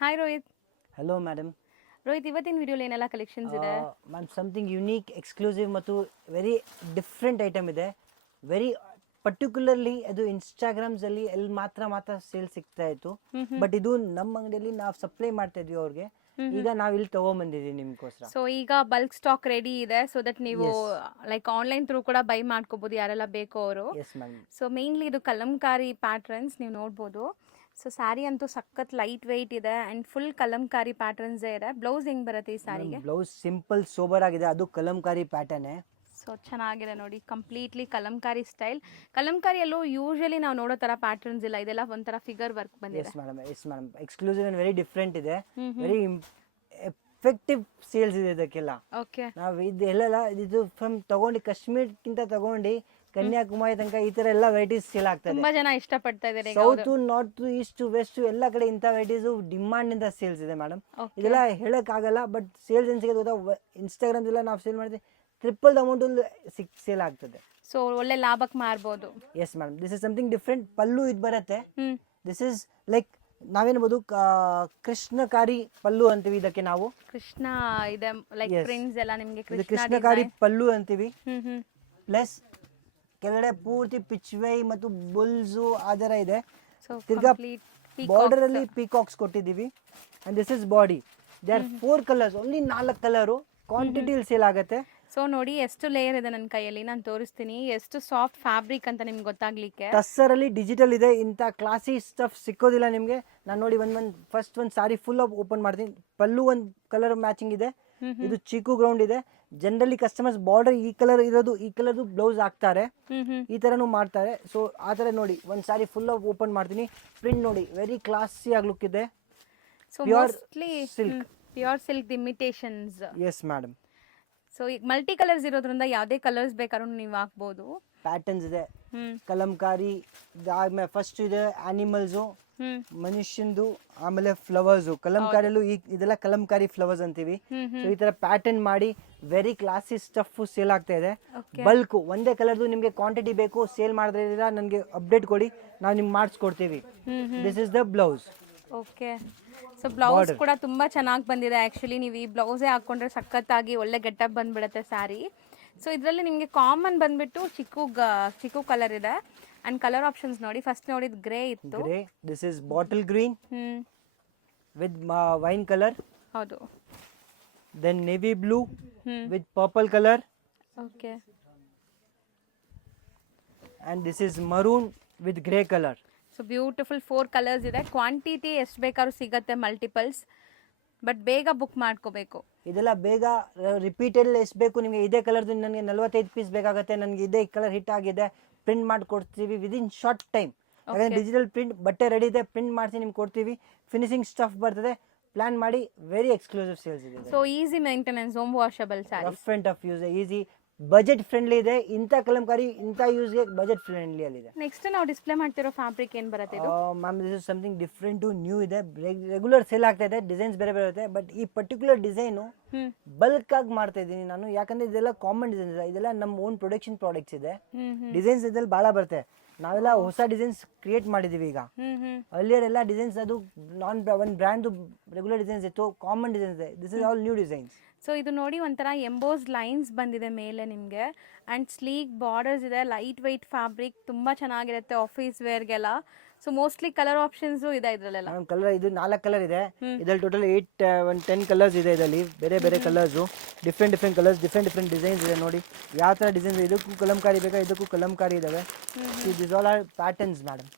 Hi Rohit. Hello madam. Rohit, ಇವತ್ತಿನ ವಿಡಿಯೋಲಿ ಏನೆಲ್ಲ ಕಲೆಕ್ಷನ್ಸ್ ಇದೆ? ಮ್ಯಾಮ್ ಸಮಥಿಂಗ್ ಯುನೀಕ್, ಎಕ್ಸ್ಕ್ಲೂಸಿವ್ ಮತ್ತು ವೆರಿ ಡಿಫ್ರೆಂಟ್ ಐಟಮ್ ಇದೆ. ವೆರಿ ಪರ್ಟಿಕ್ಯುಲರ್ಲಿ ಅದು ಇನ್ಸ್ಟಾಗ್ರಾಮ್ಸಲ್ಲಿ ಎಲ್ಲಿ ಮಾತ್ರ ಸೇಲ್ ಸಿಗ್ತಾ ಇತ್ತು. ಬಟ್ ಇದು ನಮ್ಮ ಅಂಗಡಿಯಲ್ಲಿ ನಾವು ಸಪ್ಲೈ ಮಾಡ್ತಾ ಇದ್ವಿ ಅವ್ರಿಗೆ. ಈಗ ನಾವು ಇಲ್ಲಿ ತಗೊಂಡ್ಬಂದಿದ್ದೀವಿ ನಿಮ್ಗೋಸ್ಕರ. ಸೊ ಈಗ ಬಲ್ಕ್ ಸ್ಟಾಕ್ ರೆಡಿ ಇದೆ, ಸೊ ದಟ್ ನೀವು ಲೈಕ್ ಆನ್ಲೈನ್ ಥ್ರೂ ಕೂಡ ಬೈ ಮಾಡ್ಕೋಬಹುದು ಯಾರೆಲ್ಲ ಬೇಕೋ ಅವರು. Yes ma'am. ಸೊ ಮೇನ್ಲಿ ಇದು ಕಲಂಕಾರಿ ಪ್ಯಾಟ್ರನ್ಸ್ ನೀವು ನೋಡ್ಬೋದು. ಸೊ ಸ್ಯಾರಿ ಅಂತೂ ಸಖತ್ ಲೈಟ್ ವೆಯ್ಟ್ ಇದೆ ಅಂಡ್ ಫುಲ್ ಕಲಂಕಾರಿ ಪ್ಯಾಟರ್ನ್ಸ್ ಇದೆ. ಬ್ಲೌಸ್ ಹೆಂಗ್ ಬರುತ್ತೆ ಈ ಸ್ಯಾರಿಗೆ? ಬ್ಲೌಸ್ ಸಿಂಪಲ್ ಸೋಬರ್ ಆಗಿದೆ, ಅದು ಕಲಂಕಾರಿ ಪ್ಯಾಟರ್ನ್. ಸೊ ಚೆನ್ನಾಗಿದೆ ನೋಡಿ, ಕಂಪ್ಲೀಟ್ಲಿ ಕಲಂಕಾರಿ ಸ್ಟೈಲ್. ಕಲಂಕಾರಿಯಲ್ಲೂ ಯೂಶಲಿ ನಾವು ನೋಡೋ ತರ ಪ್ಯಾಟರ್ನ್ಸ್ ಇಲ್ಲ, ಇದೆಲ್ಲ ಒಂಥರ ಫಿಗರ್ ವರ್ಕ್ ಬಂದಿದೆ. Yes madam, exclusive and very different ಇದೆ. ವೆರಿ ಎಫೆಕ್ಟಿವ್ ಸೇಲ್ಸ್ ಇದೆ ಇದಕ್ಕೆಲ್ಲ. ಓಕೆ, ನಾವು ಇದೆಲ್ಲ ಇದು ಫ್ರಮ್ ತಗೊಂಡು ಕಾಶ್ಮೀರ್ಗಿಂತ ತಗೊಂಡು ಕನ್ಯಾಕುಮಾರಿ ತನಕ ಈ ತರ ಎಲ್ಲ ವೆರೈಟೀಸ್ ಸೇಲ್ ಆಗ್ತದೆ. ತುಂಬಾ ಜನ ಇಷ್ಟಪಡ್ತಾ ಇದ್ದಾರೆ. ಸೌತ್, ನಾರ್ತ್, ಈಸ್ಟ್, ವೆಸ್ಟ್ ಎಲ್ಲ ಕಡೆ ಇಂಥ ವೆರೈಟೀಸ್ ಡಿಮಾಂಡ್ ಇಂದ ಸೇಲ್ಸ್ ಇದೆ ಮೇಡಮ್. ಇದೆಲ್ಲ ಹೇಳಕ್ ಆಗಲ್ಲ, ಬಟ್ ಸೇಲ್ಸ್ ಏನ್ ಸಿಗೋದು ಗೊತ್ತಾ, ಇನ್ಸ್ಟಾಗ್ರಾಮ್ ಎಲ್ಲ ನಾವು ಸೇಲ್ ಮಾಡಿದ್ರೆ ಟ್ರಿಪಲ್ ಅಮೌಂಟ್ ಸೇಲ್ ಆಗ್ತದೆ. ಸೊ ಒಳ್ಳೆ ಲಾಭಕ್ಕೆ ಮಾರ್ಬೋದು. Yes madam, this is something different. Pallu ಇದು ಬರುತ್ತೆ. ದಿಸ್ ಇಸ್ ಲೈಕ್ ನಾವೇನ್ಬೋದು ಕೃಷ್ಣಕಾರಿ ಪಲ್ಲು ಅಂತೀವಿ ಇದಕ್ಕೆ ನಾವು. ಕೃಷ್ಣ ಇದೆ ಲೈಕ್ ಪ್ರಿಂಟ್ಸ್ ಎಲ್ಲ ನಿಮಗೆ ಕೃಷ್ಣಕಾರಿ ಪಲ್ಲು ಅಂತೀವಿ. ಪ್ಲಸ್ ಕೆಳಗಡೆ ಪೂರ್ತಿ ಪಿಚ್ವೈ ಮತ್ತು ಬುಲ್ಸು ಆದರ ಇದೆ. ತಿರ್ಗಾ ಬಾರ್ಡರ್ ಅಲ್ಲಿ ಪೀಕಾಕ್ಸ್ ಕೊಟ್ಟಿದ್ದೀವಿ. And this is body. They are 4 colours, only 4 colour quantity sale ಆಗುತ್ತೆ. ಸೊ ನೋಡಿ ಎಷ್ಟು ಲೇಯರ್ ಇದೆ ನನ್ನ ಕೈಯಲ್ಲಿ, ನಾನು ತೋರಿಸ್ತೀನಿ ಎಷ್ಟು ಸಾಫ್ಟ್ ಫ್ಯಾಬ್ರಿಕ್ ಅಂತ ನಿಮ್ಗೆ ಗೊತ್ತಾಗ್ಲಿಕ್ಕೆ. ಟಸ್ಸರ್ ಅಲ್ಲಿ ಡಿಜಿಟಲ್ ಇದೆ, ಇಂಥ ಕ್ಲಾಸಿ ಸ್ಟಫ್ ಸಿಕ್ಕೋದಿಲ್ಲ ನಿಮ್ಗೆ. ನಾನು ನೋಡಿ ಫಸ್ಟ್ ಒಂದು ಸಾರಿ ಫುಲ್ ಆಫ್ ಓಪನ್ ಮಾಡ್ತೀನಿ. ಪಲ್ಲು ಒಂದು ಕಲರ್ ಮ್ಯಾಚಿಂಗ್ ಇದೆ, ಇದು ಚೀಕು ಗ್ರೌಂಡ್ ಇದೆ. ಜನರಲಿ ಕಸ್ಟಮರ್ಸ್ ಬಾರ್ಡರ್ ಈ ಕಲರ್ ಇರೋದು, ಈ ಕಲರ್ದು ಬ್ಲೌಸ್ ಹಾಕ್ತಾರೆ, ಈ ತರನು ಮಾಡ್ತಾರೆ. ಸೊ ಆ ತರ ನೋಡಿ ಒಂದ್ ಸಾರಿ ಫುಲ್ ಆಫ್ ಓಪನ್ ಮಾಡ್ತೀನಿ. ಪ್ರಿಂಟ್ ನೋಡಿ ವೆರಿ ಕ್ಲಾಸಿ ಆಗಿ ಲುಕ್ ಇದೆ. So mostly pure silk imitations. Yes madam. So ಈಗ ಮಲ್ಟಿ ಕಲರ್ಸ್ ಇರೋದ್ರಿಂದ ಯಾವುದೇ ಕಲರ್ಸ್ ಬೇಕಾದ್ರೂ ನೀವು ಹಾಕ್ಬೋದು. ಪ್ಯಾಟರ್ನ್ಸ್ ಇದೆ, ಕಲಂಕಾರಿ ಫಸ್ಟ್ ಇದೆ, ಆನಿಮಲ್ಸು, ಮನುಷ್ಯಂದು, ಆಮೇಲೆ ಫ್ಲವರ್ಸ್. ಕಲಂಕಾರಿಯಲ್ಲೂ ಇದೆಲ್ಲ ಕಲಂಕಾರಿ ಫ್ಲವರ್ಸ್ ಅಂತೀವಿ. ಸೊ ಈ ತರ ಪ್ಯಾಟರ್ನ್ ಮಾಡಿ ವೆರಿ ಕ್ಲಾಸಿ ಸ್ಟಫ್ ಸೇಲ್ ಆಗ್ತಾ ಇದೆ. ಬಲ್ಕ್ ಒಂದೇ ಕಲರ್ದು ನಿಮ್ಗೆ ಕ್ವಾಂಟಿಟಿ ಬೇಕು, ಸೇಲ್ ಮಾಡಿದ್ರೆ ನನಗೆ ಅಪ್ಡೇಟ್ ಕೊಡಿ, ನಾವು ನಿಮ್ಗೆ ಮಾಡಿಸ್ಕೊಡ್ತೀವಿ. This is the blouse. Okay, so blouse ಕೂಡ ತುಂಬಾ ಚೆನ್ನಾಗಿ ಬಂದಿದೆ. ಆ್ಯಕ್ಚುಲಿ ನೀವು ಈ ಬ್ಲೌಸೇ ಹಾಕ್ಕೊಂಡ್ರೆ ಸಖತ್ತಾಗಿ ಒಳ್ಳೆ ಗೆಟಪ್ ಬಂದ್ಬಿಡುತ್ತೆ ಸ್ಯಾರಿ. ಸೊ ಇದರಲ್ಲಿ ನಿಮಗೆ ಕಾಮನ್ ಬಂದ್ಬಿಟ್ಟು ಚಿಕ್ಕು ಕಲರ್ ಇದೆ. ಅಂಡ್ ಕಲರ್ ಆಪ್ಷನ್ಸ್ ನೋಡಿ, ಫಸ್ಟ್ ನೋಡಿದ್ ಗ್ರೇ ಇತ್ತು. Grey, this is bottle green with wine colour. ಹೌದು. Then navy blue with purple colour. Okay. And this is maroon with grey colour. So beautiful 4 colours ಇದೆ. Quantity ಎಷ್ಟು ಬೇಕಾದ್ರೂ ಸಿಗುತ್ತೆ, multiples, but ಬೇಗ book ಮಾಡ್ಕೋಬೇಕು. ಇದೆಲ್ಲ ಬೇಗ ರಿಪೀಟೆಡ್ ಎಷ್ಟು ಬೇಕು ನಿಮಗೆ. ಇದೇ ಕಲರ್ದು ನನಗೆ 45 ಪೀಸ್ ಬೇಕಾಗುತ್ತೆ, ನನಗೆ ಇದೇ ಕಲರ್ ಹಿಟ್ ಆಗಿದೆ, ಪ್ರಿಂಟ್ ಮಾಡಿ ಕೊಡ್ತೀವಿ ವಿದಿನ್ ಶಾರ್ಟ್ ಟೈಮ್. ಯಾಕಂದ್ರೆ ಡಿಜಿಟಲ್ ಪ್ರಿಂಟ್ ಬಟ್ಟೆ ರೆಡಿ ಇದೆ, ಪ್ರಿಂಟ್ ಮಾಡಿಸಿ ನಿಮ್ಗೆ ಕೊಡ್ತೀವಿ. ಫಿನಿಶಿಂಗ್ ಸ್ಟಫ್ ಬರ್ತದೆ, ಪ್ಲಾನ್ ಮಾಡಿ. ವೆರಿ ಎಕ್ಸ್ಕ್ಲೂಸಿವ್ ಸೇಲ್ಸ್ ಇದೆ. So easy maintenance, home washable sari, rough and tough use, easy, budget friendly ಇದೆ. ಇಂಥ ಕಲಂಕಾರಿ ಇಂಥ ಯೂಸ್ಗೆ ಬಜೆಟ್ ಫ್ರೆಂಡ್ಲಿ ಅಲ್ಲಿ ಇದೆ. ನೆಕ್ಸ್ಟ್ ನಾವು ಡಿಸ್ಪ್ಲೇ ಮಾಡ್ತಿರೋ ಫ್ಯಾಬ್ರಿಕ್ ಏನ್ ಬರುತ್ತೆ ಇದು? Ma'am, this is something different, new ಇದೆ. ರೆಗ್ಯುಲರ್ ಸೇಲ್ ಆಗ್ತಾ ಇದೆ, ಡಿಸೈನ್ಸ್ ಬೇರೆ ಬೇರೆ ಇರುತ್ತೆ. ಬಟ್ ಈ ಪರ್ಟಿಕ್ಯುಲರ್ ಡಿಸೈನು ಬಲ್ಕ್ ಆಗಿ ಮಾಡ್ತಾ ಇದ್ದೀನಿ ನಾನು. ಯಾಕಂದ್ರೆ ಇದೆಲ್ಲ ಕಾಮನ್ ಡಿಸೈನ್ಸ್ ಇಲ್ಲ, ಇದೆಲ್ಲ ನಮ್ಮ ಓನ್ ಪ್ರೊಡಕ್ಷನ್ ಪ್ರಾಡಕ್ಟ್ಸ್ ಇದೆ. ಡಿಸೈನ್ಸ್ ಇದ್ರಲ್ಲಿ ಬಹಳ ಬರುತ್ತೆ. ನಾವೆಲ್ಲ ಹೊಸ ಡಿಸೈನ್ಸ್ ಕ್ರಿಯೇಟ್ ಮಾಡಿದೀವಿ ಈಗ. ಅಲ್ಲಿಯರ್ ಎಲ್ಲ ಡಿಸೈನ್ಸ್ ಅದು ಒಂದು ಬ್ರ್ಯಾಂಡ್ ರೆಗ್ಯುಲರ್ ಡಿಸೈನ್ಸ್ ಇತ್ತು, ಕಾಮನ್ ಡಿಸೈನ್ಸ್ ಇದೆ. This is all new designs. So ಇದು ನೋಡಿ ಒಂಥರ ಎಂಬೋಸ್ ಲೈನ್ಸ್ ಬಂದಿದೆ ಮೇಲೆ ನಿಮಗೆ. ಅಂಡ್ ಸ್ಲೀಕ್ ಬಾರ್ಡರ್ಸ್ ಇದೆ, ಲೈಟ್ ವೆಯ್ಟ್ ಫ್ಯಾಬ್ರಿಕ್, ತುಂಬಾ ಚೆನ್ನಾಗಿರುತ್ತೆ ಆಫೀಸ್ ವೇರ್ಗೆಲ್ಲ. ಸೊ ಮೋಸ್ಟ್ಲಿ ಕಲರ್ ಆಪ್ಷನ್ಸ್ ಇದೆ ಇದರಲ್ಲೆಲ್ಲ. ಕಲರ್ ಇದು 4 ಕಲರ್ ಇದೆ. ಇದರಲ್ಲಿ ಟೋಟಲ್ 10 ಕಲರ್ಸ್ ಇದೆ. ಇದರಲ್ಲಿ ಬೇರೆ ಬೇರೆ colours, different colours, different designs ಇದೆ. ನೋಡಿ ಯಾವ ತರ ಡಿಸೈನ್ಸ್. ಇದಕ್ಕೂ ಕಲಂಕಾರಿ ಬೇಕಾ, ಇದಕ್ಕೂ ಕಲಂಕಾರಿ ಇದಾವೆ. This all are patterns madam.